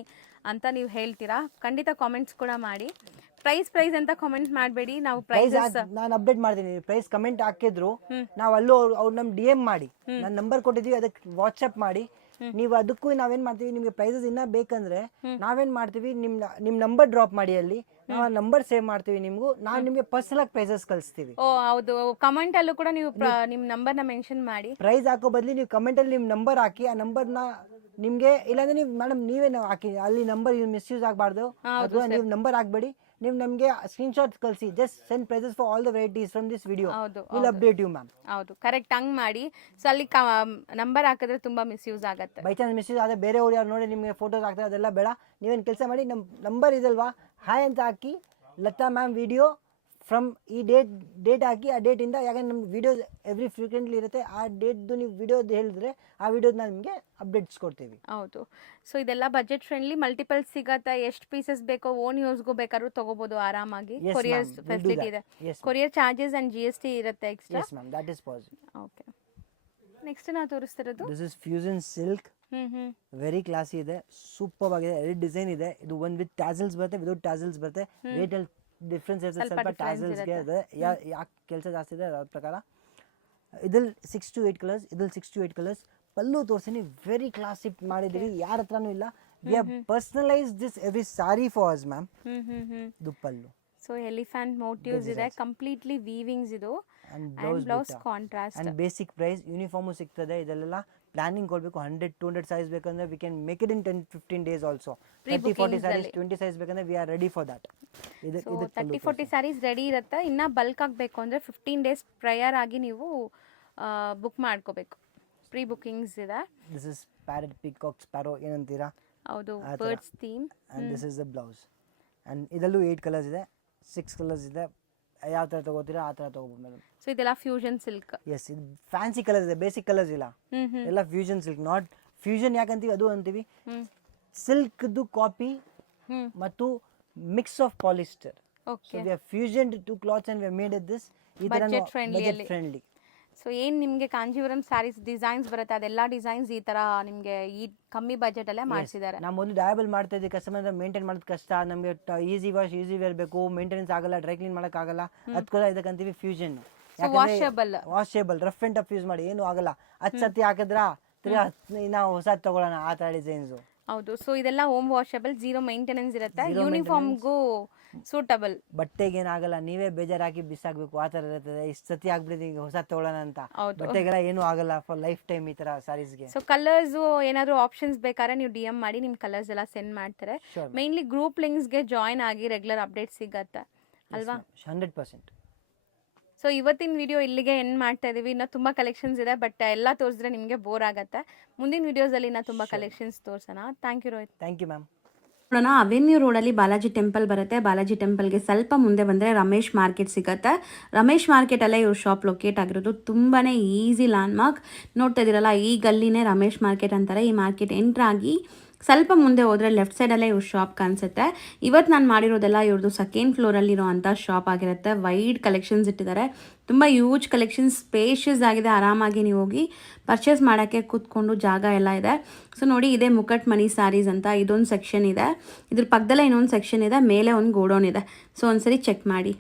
ಅಂತ ನೀವು ಹೇಳ್ತೀರಾ. ಖಂಡಿತ ಕಾಮೆಂಟ್ಸ್ ಕೂಡ ಮಾಡಿ. ಪ್ರೈಸ್ ಅಂತ ಕಾಮೆಂಟ್ ಮಾಡಬೇಡಿ. ನಾವು ಪ್ರೈಸ್ ನಾನು ಅಪ್ಡೇಟ್ ಮಾಡ್ತೀನಿ. ಪ್ರೈಸ್ ಕಮೆಂಟ್ ಹಾಕಿದ್ರು ನಾವು ಅಲ್ಲೂ ಅವ್ರು ನಮ್ DM ಮಾಡಿ, ನಾನು ನಂಬರ್ ಕೊಟ್ಟಿದ್ದೀವಿ, ಅದಕ್ಕೆ ವಾಟ್ಸ್ಆಪ್ ಮಾಡಿ. ನೀವು ಅದಕ್ಕೂ ನಾವೇನ್ ಮಾಡ್ತೀವಿ, ನಿಮ್ಗೆ ಪ್ರೈಸಸ್ ಇನ್ನ ಬೇಕಂದ್ರೆ ನಾವೇನ್ ಮಾಡ್ತೀವಿ, ನಿಮ್ ನಂಬರ್ ಡ್ರಾಪ್ ಮಾಡಿ, ಅಲ್ಲಿ ನಾವು ನಂಬರ್ ಸೇವ್ ಮಾಡ್ತೀವಿ. ನಾವು ನಿಮ್ಗೆ ಪರ್ಸನಲ್ ಆಗಿ ಪ್ರೈಸಸ್ ಕಳಿಸ್ತೀವಿ. ಓ ಹೌದು, ಕಮೆಂಟ್ ಅಲ್ಲೂ ಕೂಡ ನೀವು ನಿಮ್ ನಂಬರ್ ನ ಮೆನ್ಷನ್ ಮಾಡಿ. ಪ್ರೈಸ್ ಹಾಕೋ ಬದಲಿ ನೀವು ಕಮೆಂಟ್ ಅಲ್ಲಿ ನಿಮ್ ನಂಬರ್ ಹಾಕಿ, ಆ ನಂಬರ್ ನ ನಿಮ್ಗೆ, ಇಲ್ಲಾಂದ್ರೆ ನೀವು ಮೇಡಮ್ ನೀವೇ ಹಾಕಿ, ಅಲ್ಲಿ ನಂಬರ್ ಮಿಸ್ಯೂಸ್ ಆಗಬಾರ್ದು. ಅಥವಾ ನೀವು ನಂಬರ್ ಹಾಕ್ಬೇಡಿ, ನೀವು ನಮಗೆ ಸ್ಕ್ರೀನ್ಶಾಟ್ ಕಳಿಸಿ. Just send prices for all the varieties from this video, will update you ma'am. ಹೌದು, ಕರೆಕ್ಟ್ ಹಂಗ್ ಮಾಡಿ. ಸೊ ಅಲ್ಲಿ ನಂಬರ್ ಹಾಕಿದ್ರೆ ತುಂಬಾ ಮಿಸ್ಯೂಸ್ ಆಗುತ್ತೆ. ಬೈ ಚಾನ್ಸ್ ಮಿಸ್ಯೂಸ್ ಆದ್ರೆ ಬೇರೆಯವ್ರು ಯಾರು ನೋಡಿ ನಿಮಗೆ ಫೋಟೋಸ್ ಹಾಕ್ತಾರೆ, ಅದೆಲ್ಲ ಬೇಡ. ನೀವೇನು ಕೆಲಸ ಮಾಡಿ, ನಮ್ಮ ನಂಬರ್ ಇದಲ್ವಾ, ಹಾಯ್ ಅಂತ ಹಾಕಿ, ಲತಾ ಮ್ಯಾಮ್ ವಿಡಿಯೋ ಫ್ರಮ್ ಈ ಡೇಟ್ ಹಾಕಿ. ಆ ಡೇಟಿಂದ, ಯಾಕಂದ್ರೆ ನಮ್ಮ ವಿಡಿಯೋಸ್ ಎವ್ರಿ ಫ್ರೀಕ್ವೆಂಟ್ಲಿ ಇರುತ್ತೆ, ಆ ಡೇಟ್ದು ನೀವು ವಿಡಿಯೋದು ಹೇಳಿದ್ರೆ ಆ ವಿಡಿಯೋದ ನಿಮಗೆ ಅಪ್ಡೇಟ್ಸ್ ಕೊಡ್ತೀವಿ. ಹೌದು. ಸೊ ಇದೆಲ್ಲ ಬಜೆಟ್ ಫ್ರೆಂಡ್ಲಿ, ಮಲ್ಟಿಪಲ್ ಸಿಗತ್ತೆ. ಎಷ್ಟು ಪೀಸಸ್ ಬೇಕೋ ಓನ್ ಯೂಸ್ಗೂ ಬೇಕಾದ್ರೂ ತಗೋಬಹುದು ಆರಾಮಾಗಿ. ಕೊರಿಯರ್ ಫೆಸಿಲಿಟಿ ಇದೆ. ಕೊರಿಯರ್ ಚಾರ್ಜಸ್ ಅಂಡ್ GST ಇರುತ್ತೆ extra. Yes ma'am, that is possible. Okay, next ನಾವು ತೋರಿಸ್ತಿರೋದು this is fusion silk. Very classy ಇದೆ, ಸೂಪರ್ ಆಗಿದೆ. 2 ಡಿಸೈನ್ ಇದೆ. ಇದು ಒಂದು ವಿತ್ ಟ್ಯಾಸಲ್ಸ್ ಬರುತ್ತೆ, ವಿದೌಟ್ ಟ್ಯಾಸಲ್ಸ್ ಬರುತ್ತೆ. ರೇಟ್ ಅಲ್ಲಿ ಡಿಫ್ರೆನ್ಸ್ ಇರುತ್ತೆ ಸ್ವಲ್ಪ. ಟ್ಯಾಸಲ್ಸ್ಗೆ ಯಾಕೆ ಕೆಲಸ ಜಾಸ್ತಿ ಇದೆ ಅದ್ರ ಪ್ರಕಾರ. ಇದ್ರಲ್ಲಿ 6 to 8 ಕಲರ್ಸ್, ಇದ್ರಲ್ಲಿ 6 to 8 ಕಲರ್ಸ್. ಪಲ್ಲು ತೋರಿಸ್ತೀನಿ, ವೆರಿ ಕ್ಲಾಸಿ ಮಾಡಿದ್ದೀವಿ, ಯಾರ ಹತ್ರನೂ ಇಲ್ಲ. We have personalise this every sari for us ma'am. ಇದು ಪಲ್ಲು. ಸೊ ಎಲಿಫೆಂಟ್ ಮೋಟಿವ್ಸ್ ಇದೆ, ಕಂಪ್ಲೀಟ್ಲಿ ವೀವಿಂಗ್ಸ್ ಇದು, and and blouse contrast. And basic price uniform ಸಿಗ್ತದೆ. ಇದೆಲ್ಲ ಪ್ಲಾನಿಂಗ್ ಕೊಡಬೇಕು. 100-200 ಸೈಜ್ ಬೇಕಂದ್ರೆ we can make it in 10-15 days also. 30-40 sarees 20 size ಬೇಕಂದ್ರೆ we are ready for that. ಇದು 30-40 saris ready ಇರುತ್ತೆ. ಇನ್ನು ಬಲ್ಕ್ ಆಗಬೇಕು ಅಂದರೆ 15 ಡೇಸ್ ಪ್ರಯರ್ ಆಗಿ ನೀವು ಬುಕ್ ಮಾಡ್ಕೋಬೇಕು. ಪ್ರೀ ಬುಕಿಂಗ್ಸ್ ಇದೆ. This is parrot peacock sparrow ಏನಂತೀರಾ? ಹೌದು, birds theme. And this is the blouse. And ಇದರಲ್ಲೂ 8 ಕಲರ್ಸ್ ಇದೆ, 6 ಕಲರ್ಸ್ ಇದೆ. ಯಾವ ಥರ ತಗೋತೀರಾ ಆ ಥರ ತಗೋಬೋದು ಮೇಡಮ್. ಸೊ ಇದೆಲ್ಲ ಫ್ಯೂಷನ್ ಸಿಲ್ಕ್. ಎಸ್, ಇದು ಫ್ಯಾನ್ಸಿ ಕಲರ್ಸ್ ಇದೆ, ಬೇಸಿಕ್ ಕಲರ್ಸ್ ಇಲ್ಲ, ಎಲ್ಲ ಫ್ಯೂಷನ್ ಸಿಲ್ಕ್. ನಾಟ್ ಫ್ಯೂಷನ್ ಯಾಕಂತೀವಿ ಅದು ಅಂತೀವಿ, ಸಿಲ್ಕ್ದು ಕಾಪಿ ಮತ್ತು mix of polyester. So we have fusion two cloths and we have made it this ಈ ತರ ಬಜೆಟ್ ಫ್ರೆಂಡ್ಲಿ. ಸೊ ಏನು ನಿಮಗೆ ಕಾಂಜೀವರಂ ಸ್ಯಾರೀಸ್ ಡಿಸೈನ್ಸ್ ಬರುತ್ತೆ ಅದೆಲ್ಲ ಡಿಸೈನ್ಸ್ ಈ ಥರ ನಿಮಗೆ ಈ ಕಮ್ಮಿ ಬಜೆಟಲ್ಲೇ ಮಾಡಿಸಿದ್ದಾರೆ. ನಾವು ಮೊದಲು ಡಯಬಲ್ ಮಾಡ್ತಾ ಇದ್ದೀವಿ, ಕಸ್ಟಮರ್ ಮೇಂಟೈನ್ ಮಾಡೋದು ಕಷ್ಟ, ನಮಗೆ ಈಸಿ ವಾಶ್ ಈಸಿ ವೇರ್ ಬೇಕು, ಮೇಂಟೆನೆನ್ಸ್ ಆಗಲ್ಲ, ಡ್ರೈ ಕ್ಲೀನ್ ಮಾಡೋಕ್ಕಾಗಲ್ಲ. ಅದಕ್ಕೋಸ್ಕರ ಇದಕ್ಕಂತೀವಿ fusion. Washable, rough and tough use ಮಾಡಿ, ಏನು ಆಗಲ್ಲ. 10 ಸತಿ ಹಾಕಿದ್ರ ನಾವು ಹೊಸ ತಗೊಳ್ಳೋಣ ಆ ಥರ ಡಿಸೈನ್ಸು. ಹೌದು. ಸೊ ಇದೆಲ್ಲ ಹೋಮ್ ವಾಷಬಲ್, 0 ಮೇಂಟೆನೆನ್ಸ್ ಇರುತ್ತೆ, ಯೂನಿಫಾರ್ಮ್ಗೂ ಸೂಟಬಲ್. ಬಟ್ಟೆಗೆ ಏನಾಗಲ್ಲ, ನೀವೇ ಬೇಜಾರಾಗಿ ಬಿಸಾಕ್ಬೇಕು ಆ ಥರ ಇರ್ತದೆ. ಇಷ್ಟು ಸತಿ ಆಗ್ಬಿಟ್ಟಿದೆ ಹೊಸ ತಗೊಳ್ಳೋಣ ಅಂತ, ಬಟ್ಟೆಗೆಲ್ಲ ಏನು ಆಗಲ್ಲ ಫಾರ್ ಲೈಫ್ ಟೈಮ್ ಈ ಥರ ಸ್ಯಾರೀಸ್ಗೆ. ಸೊ ಕಲರ್ಸ್ ಏನಾದರೂ ಆಪ್ಷನ್ಸ್ ಬೇಕಾದ್ರೆ ನೀವು DM ಮಾಡಿ ನಿಮ್ಮ ಕಲರ್ಸ್ ಎಲ್ಲ ಸೆಂಡ್ ಮಾಡ್ತಾರೆ. ಮೇನ್ಲಿ ಗ್ರೂಪ್ ಲಿಂಕ್ಸ್ಗೆ ಜಾಯ್ನ್ ಆಗಿ ರೆಗ್ಯುಲರ್ ಅಪ್ಡೇಟ್ ಸಿಗತ್ತೆ ಅಲ್ವಾ? 100%. ಸೊ ಇವತ್ತಿನ ವಿಡಿಯೋ ಇಲ್ಲಿಗೆ ಎಂಡ್ ಮಾಡ್ತಾ ಇದೀವಿ. ಇನ್ನೂ ತುಂಬ ಕಲೆಕ್ಷನ್ಸ್ ಇದೆ, ಬಟ್ ಎಲ್ಲ ತೋರಿಸಿದ್ರೆ ನಿಮಗೆ ಬೋರ್ ಆಗುತ್ತೆ. ಮುಂದಿನ ವಿಡಿಯೋಸಲ್ಲಿ ಇನ್ನೂ ತುಂಬ ಕಲೆಕ್ಷನ್ಸ್ ತೋರಿಸೋಣ. Thank you Rohit. Thank you ma'am. ನೋಡೋಣ, ಅವೆನ್ಯೂ ರೋಡಲ್ಲಿ ಬಾಲಾಜಿ ಟೆಂಪಲ್ ಬರುತ್ತೆ. ಬಾಲಾಜಿ ಟೆಂಪಲ್ಗೆ ಸ್ವಲ್ಪ ಮುಂದೆ ಬಂದರೆ ರಮೇಶ್ ಮಾರ್ಕೆಟ್ ಸಿಗುತ್ತೆ. ರಮೇಶ್ ಮಾರ್ಕೆಟಲ್ಲೇ ಇವ್ರ ಶಾಪ್ ಲೊಕೇಟ್ ಆಗಿರೋದು. ತುಂಬಾ ಈಸಿ ಲ್ಯಾಂಡ್ಮಾರ್ಕ್. ನೋಡ್ತಾ ಇದ್ದೀರಲ್ಲ, ಈ ಗಲ್ಲಿನೇ ರಮೇಶ್ ಮಾರ್ಕೆಟ್ ಅಂತಾರೆ. ಈ ಮಾರ್ಕೆಟ್ ಎಂಟ್ರ್ ಆಗಿ ಸ್ವಲ್ಪ ಮುಂದೆ ಹೋದರೆ ಲೆಫ್ಟ್ ಸೈಡಲ್ಲೇ ಇವ್ರ ಶಾಪ್ ಕಾಣಿಸುತ್ತೆ. ಇವತ್ತು ನಾನು ಮಾಡಿರೋದೆಲ್ಲ ಇವ್ರದ್ದು 2nd ಫ್ಲೋರಲ್ಲಿರೋ ಅಂಥ ಶಾಪ್ ಆಗಿರುತ್ತೆ. ವೈಡ್ ಕಲೆಕ್ಷನ್ಸ್ ಇಟ್ಟಿದ್ದಾರೆ, ತುಂಬ ಯೂಜ್ ಕಲೆಕ್ಷನ್ಸ್, ಸ್ಪೇಷಿಯಸ್ ಆಗಿದೆ. ಆರಾಮಾಗಿ ನೀವು ಹೋಗಿ ಪರ್ಚೇಸ್ ಮಾಡೋಕ್ಕೆ ಕೂತ್ಕೊಂಡು ಜಾಗ ಎಲ್ಲ ಇದೆ. ಸೊ ನೋಡಿ, ಇದೇ ಮುಕಟ್ ಮನಿ ಸ್ಯಾರೀಸ್ ಅಂತ ಇದೊಂದು ಸೆಕ್ಷನ್ ಇದೆ. ಇದ್ರ ಪಕ್ಕದಲ್ಲೇ ಇನ್ನೊಂದು ಸೆಕ್ಷನ್ ಇದೆ, ಮೇಲೆ ಒಂದು ಗೋಡೌನ್ ಇದೆ. ಸೊ ಒಂದ್ಸರಿ ಚೆಕ್ ಮಾಡಿ.